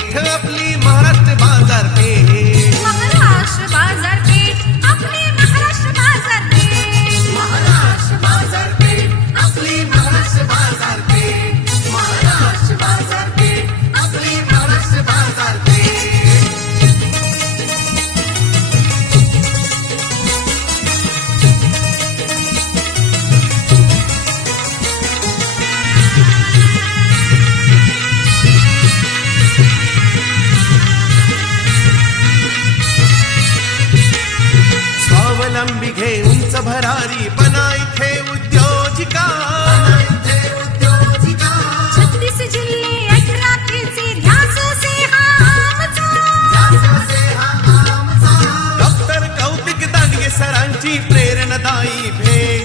बाजारपेठ आपली महाराष्ट्र बाजारपेठ. महाराष्ट्र बाजारपेठ आपली महाराष्ट्र बाजारपेठ. महाराष्ट्र बाजारपेठ आपली महाराष्ट्र बाजारपेठ. महाराष्ट्र बाजारपेठ आपली महाराष्ट्र बाजारपेठ. स्वावलंबी घे उंच भरारी पणा इथे उद्योजिका. 36 जिल्हे 18 खेचे ध्यास से हा आमचा. डॉक्टर कौतिक दांडगे सरांची प्रेरणादायी भेट.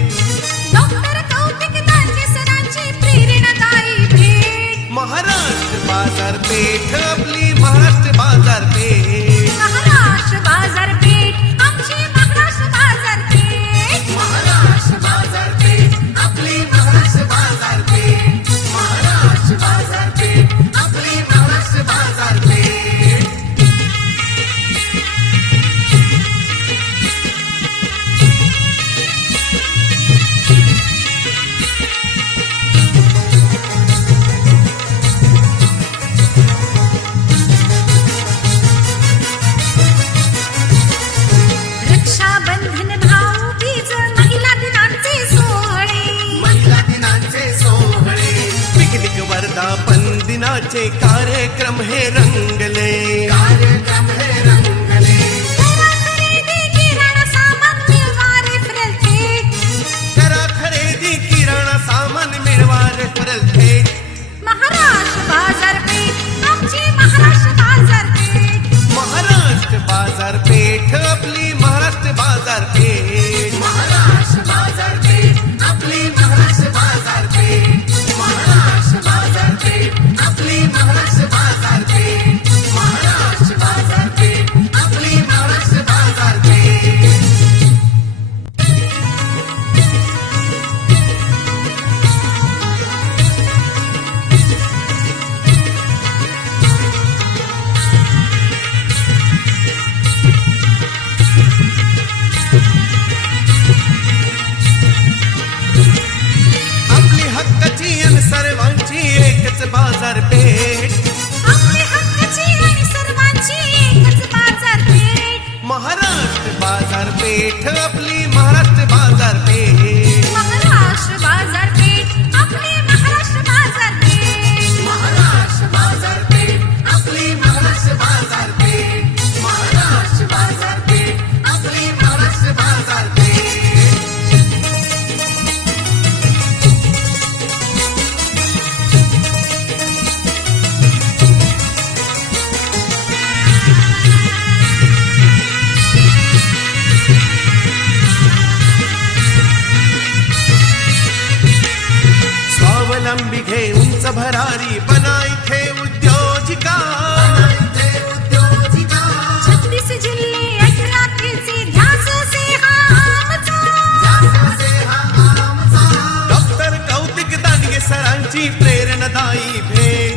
डॉक्टर कौतिक दांडगे सरांची प्रेरणादायी भेट. महाराष्ट्र बाजारपेठ आपली महाराष्ट्र बाजारपेठ. महाराष्ट्र बाजारपेठ आमची महाराष्ट्र बाजारपेठ. महाराष्ट्र बाजारपेठ आपली महाराष्ट्र बाजारपेठ. महाराष्ट्र बाजारपेठ आपली महाराष्ट्र बाजारपेठ. रक्षाबंधन भाऊबीज महिला दिनांचे सोहळे. महिला दिनाचे सोहळे पिकनिक वर्धापन दिनाचे कार्यक्रम हे रंगले. कार्यक्रम हे रंगले. करा खरेदी किराणा सामान मिळवा रेफरल थेट. करा खरेदी किराणा सामान मिळवा रेफरल थेट. महाराष्ट्र बाजारपेठ आमची महाराष्ट्र बाजारपेठ. महाराष्ट्र बाजारपेठ आपली महाराष्ट्र बाजारपेठ. महाराष्ट्र बाजारपेठ आपली महाराष्ट्र बाजारपेठ. महाराष्ट्र बाजारपेठ आपली महाराष्ट्र बाजारपेठ. महाराष्ट्र बाजारपेठ आपली महाराष्ट्र बाजारपेठ. आपली हक्काची आणि सर्वांची एकच बाजारपेठ. आपली हक्काची आणि सर्वांची एकच बाजारपेठ. महाराष्ट्र बाजारपेठ आपली महाराष्ट्र बाजारपेठ. महाराष्ट्र बाजारपेठ आपली महाराष्ट्र बाजारपेठ. महाराष्ट्र बाजारपेठ आपली महाराष्ट्र बाजारपेठ. महाराष्ट्र बाजारपेठ आपली महाराष्ट्र बाजारपेठ. स्वावलंबी घे उंच भरारी पणा इथे उद्योजिका. 36 जिल्हे 18 खेचे ध्यास से हा आमचा. डॉक्टर कौतिक दांडगे सरांची प्रेरणादायी भेट.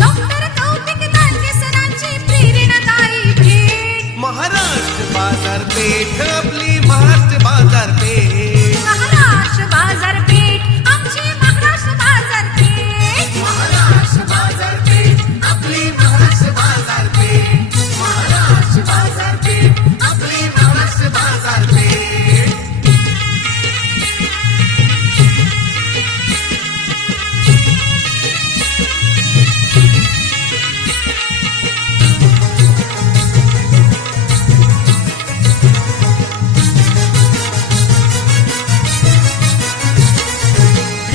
डॉक्टर कौतिक दांडगे सरांची प्रेरणादायी भेट. महाराष्ट्र बाजारपेठ आपली महाराष्ट्र बाजारपेठ. महाराष्ट्र बाजारपेठ आमची महाराष्ट्र बाजारपेठ. महाराष्ट्र बाजारपेठ आपली महाराष्ट्र बाजारपेठ. महाराष्ट्र बाजारपेठ आपली महाराष्ट्र बाजारपेठ.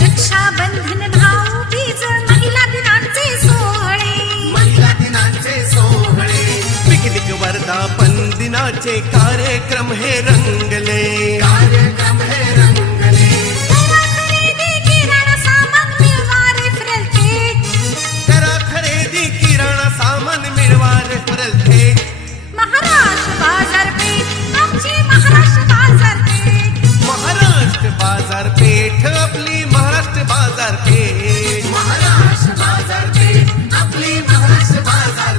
रक्षाबंधन भाऊबीज महिला दिनांचे सोहळे. महिला दिनाचे सोहळे पिकनिक वर्धापन दिनाचे कार्यक्रम हे रंगले. कार्यक्रम हे रंगले. करा खरेदी किराणा सामान मिळवा रेफरल थेट. करा खरेदी किराणा सामान मिळवा रेफरल थेट. महाराष्ट्र बाजारपेठ आमची महाराष्ट्र बाजारपेठ. महाराष्ट्र बाजारपेठ आपली महाराष्ट्र बाजारपेठ. महाराष्ट्र बाजारपेठ आपली महाराष्ट्र बाजारपेठ.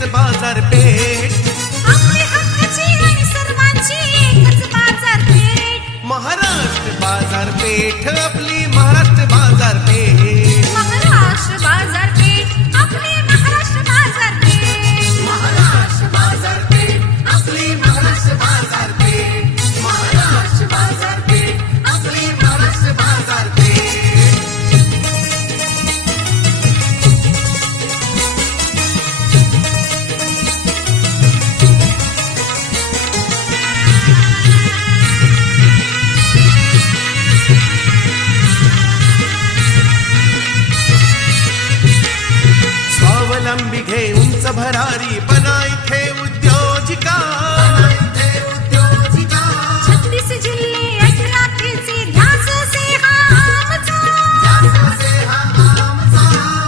एकच बाजारपेठ. आपली हक्काची आणि सर्वांची एकच बाजारपेठ. महाराष्ट्र बाजारपेठ आपली महाराष्ट्र बाजारपेठ. महाराष्ट्र बाजारपेठ आपली महाराष्ट्र बाजारपेठ. महाराष्ट्र बाजारपेठ आपली महाराष्ट्र बाजारपेठ. महाराष्ट्र बाजारपेठ आपली महाराष्ट्र बाजारपेठ. स्वावलंबी घे उंच भरारी बना इथे उद्योजिका. 36 जिल्हे 18 किल्ले ध्यास से हा आमचा.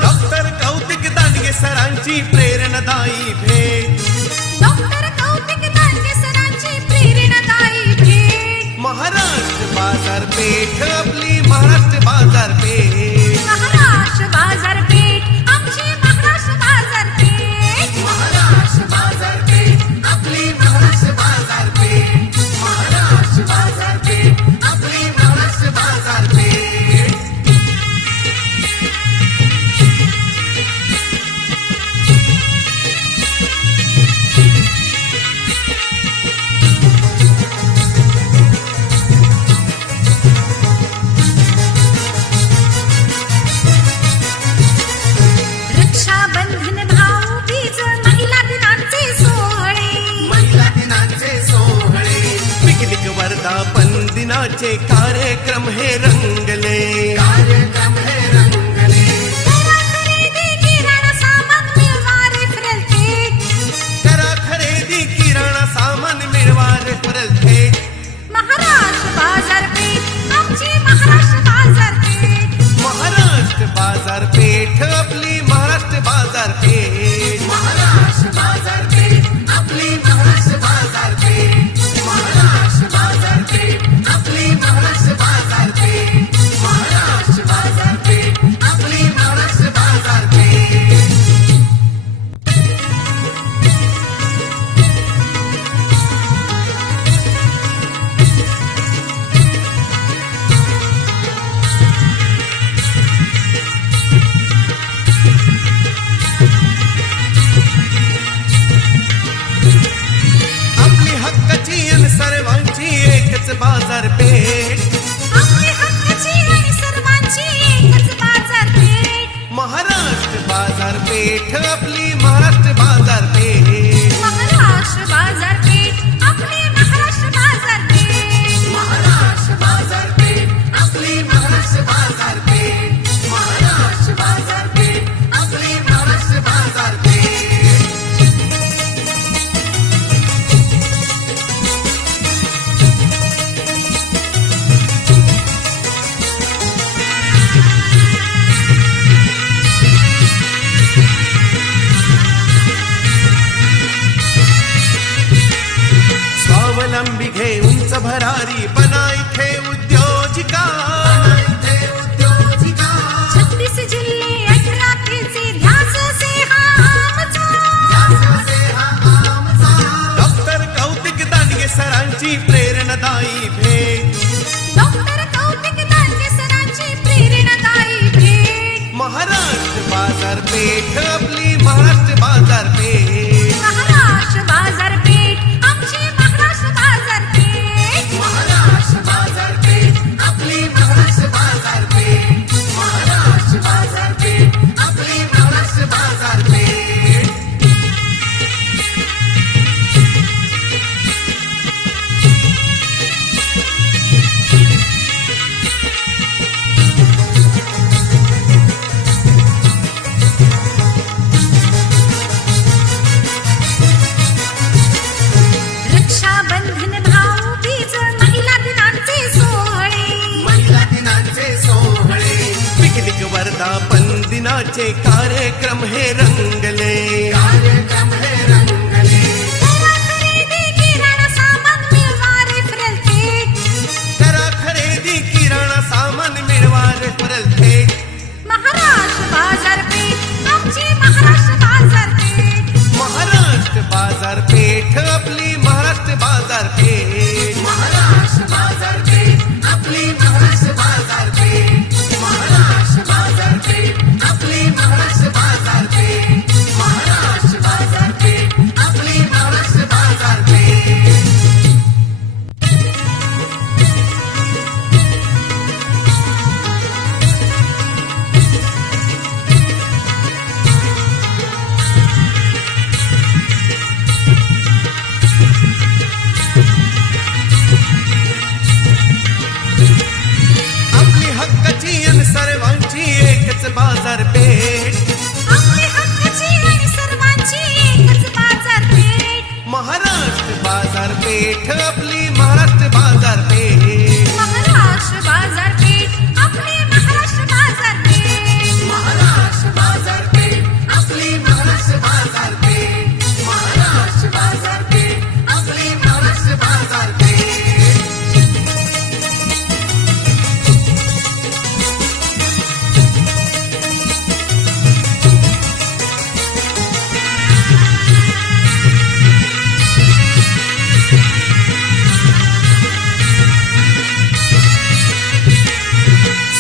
डॉक्टर कौतिक दांडगे सरांची प्रेरणादायी भेट. डॉक्टर कौतिक दांडगे सरांची प्रेरणादायी भेट. महाराष्ट्र बाजारपेठ आपली महाराष्ट्र बाजारपेठ. महाराष्ट्र बाजारपेठ आमची महाराष्ट्र बाजारपेठ. महाराष्ट्र बाजारपेठ आपली महाराष्ट्र बाजारपेठ. महाराष्ट्र बाजारपेठ आपली महाराष्ट्र बाजारपेठ. रक्षाबंधन भाऊबीज महिला दिनांचे सोहळे. महिला दिनाचे सोहळे. पिकनिक वर्धापन दिनाचे कार्यक्रम हे रंगले. कार्यक्रम हे रंगले. करा खरेदी किराणा सामान मिळवा रेफरल थेट. करा खरेदी किराणा सामान मिळवा रेफरल थेट. महाराष्ट्र बाजारपेठ आमची महाराष्ट्र बाजारपेठ. महाराष्ट्र बाजारपेठ आपली महाराष्ट्र बाजारपेठ. महाराष्ट्र बाजारपेठ आपली महाराष्ट्र बाजारपेठ. महाराष्ट्र बाजारपेठ आपली महाराष्ट्र बाजारपेठ. महाराष्ट्र बाजारपेठ आपली महाराष्ट्र बाजारपेठ. आपली हक्काची आणि सर्वांची एकच बाजारपेठ. आपली हक्काची आणि सर्वांची एकच बाजारपेठ. महाराष्ट्र बाजारपेठ आपली महाराष्ट्र बाजारपेठ. महाराष्ट्र बाजारपेठ आपली महाराष्ट्र बाजारपेठ. महाराष्ट्र बाजारपेठ आपली महाराष्ट्र बाजारपेठ. महाराष्ट्र बाजारपेठ आपली महाराष्ट्र बाजारपेठ. स्वावलंबी घे उंच भरारी बना इथे उद्योजिका. 36 जिल्हे 18 किल्ले ध्यास से हा आमचा. डॉक्टर कौतिक दांडगे सरांची प्रेरणादायी भेट. डॉक्टर कौतिक दांडगे सरांची प्रेरणादायी भेट. महाराष्ट्र बाजारपेठ आपली महाराष्ट्र बाजारपेठ. महाराष्ट्र बाजारपेठ आमची महाराष्ट्र बाजारपेठ. महाराष्ट्र बाजारपेठ आपली महाराष्ट्र बाजारपेठ. महाराष्ट्र बाजारपेठ आपली महाराष्ट्र बाजारपेठ. रक्षाबंधन भाऊबीज महिला दिनांचे सोहळे. महिला दिनाचे सोहळे. पिकनिक वर्धापन दिनाचे कार्यक्रम हे रंगले. कार्यक्रम हे रंगले. करा खरेदी किराणा सामान मिळवा रेफरल थेट. करा खरेदी किराणा सामान मिळवा रेफरल थेट. महाराष्ट्र बाजारपेठ आमची महाराष्ट्र बाजारपेठ. महाराष्ट्र बाजारपेठ आपली महाराष्ट्र बाजारपेठ. महाराष्ट्र बाजारपेठ आपली महाराष्ट्र बाजारपेठ. महाराष्ट्र बाजारपेठ आपली महाराष्ट्र बाजारपेठ. महाराष्ट्र बाजारपेठ आपली महाराष्ट्र बाजारपेठ.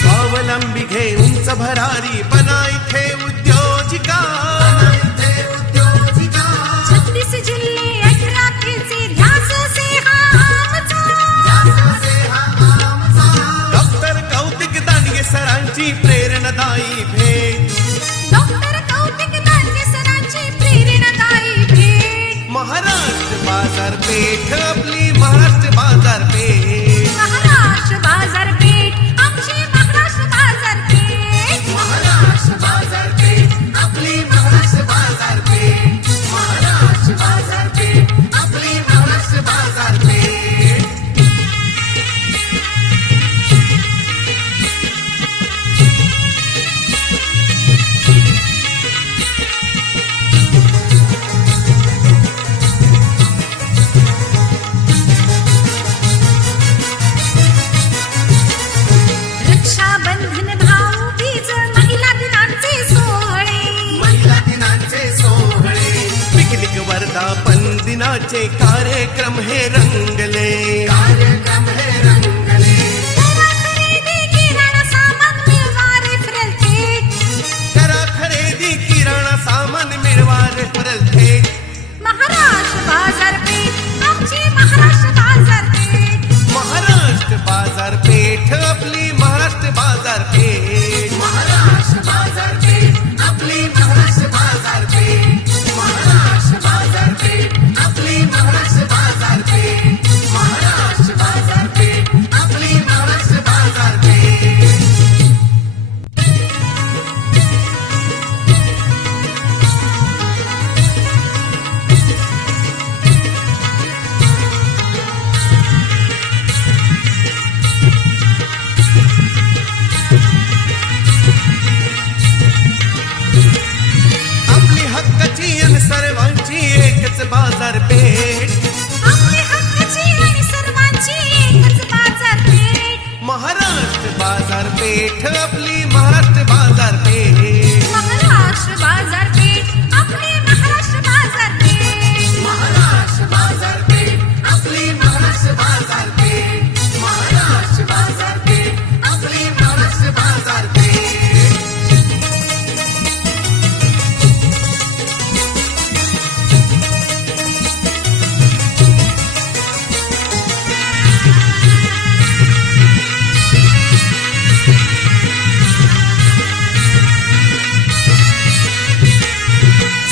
स्वावलंबी घे उंच भरारी बना इथे उद्योजिका. छत्तीस जिल्हे 18 किल्ले ध्यास से हा आमचा. डॉक्टर कौतिक दांडगे सरांची प्रेरणादायी भेट. डॉक्टर कौतिक दांडगे सरांची प्रेरणादायी भेट. महाराष्ट्र बाजारपेठ आपली महाराष्ट्र बाजारपेठ. महाराष्ट्र बाजारपेठ आमची महाराष्ट्र बाजारपेठ. महाराष्ट्र बाजारपेठ आपली महाराष्ट्र बाजारपेठ. महाराष्ट्र बाजारपेठ आपली महाराष्ट्र बाजारपेठ. रक्षाबंधन भाऊबीज महिला दिनांचे सोहळे. महिला दिनाचे सोहळे. पिकनिक वर्धापन दिनाचे कार्यक्रम हे रंगले. कार्यक्रम हे रंगले. करा खरेदी किराणा सामान मिळवा रेफरल थेट. करा खरेदी किराणा सामान मिळवा रेफरल थेट. महाराष्ट्र बाजारपेठ आमची महाराष्ट्र बाजारपेठ. महाराष्ट्र बाजारपेठ आपली महाराष्ट्र बाजारपेठ. महाराष्ट्र बाजारपेठ आपली महाराष्ट्र बाजारपेठ. महाराष्ट्र बाजारपेठ आपली महाराष्ट्र बाजारपेठ. महाराष्ट्र बाजारपेठ आपली महाराष्ट्र बाजारपेठ. आपली हक्काची आणि सर्वांची एकच बाजारपेठ. आपली हक्काची आणि सर्वांची एकच बाजारपेठ. महाराष्ट्र बाजारपेठ आपली महाराष्ट्र बाजारपेठ. महाराष्ट्र बाजारपेठ आपली महाराष्ट्र बाजारपेठ. महाराष्ट्र बाजारपेठ आपली महाराष्ट्र बाजारपेठ. महाराष्ट्र बाजारपेठ आपली महाराष्ट्र बाजारपेठ.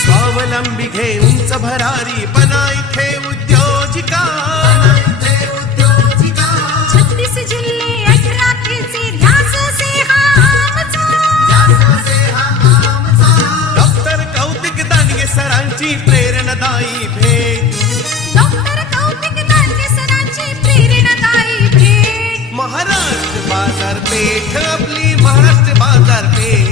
स्वावलंबी घे उंच भरारी बना इथे उद्योजिका. 36 जिल्हे 18 किल्ले ध्यास से हा आमचा. डॉक्टर कौतिक दांडगे सरांची प्रेरणादायी भेट. डॉक्टर कौतिक दांडगे सरांची प्रेरणादायी भेट. महाराष्ट्र बाजारपेठ आपली महाराष्ट्र बाजारपेठ.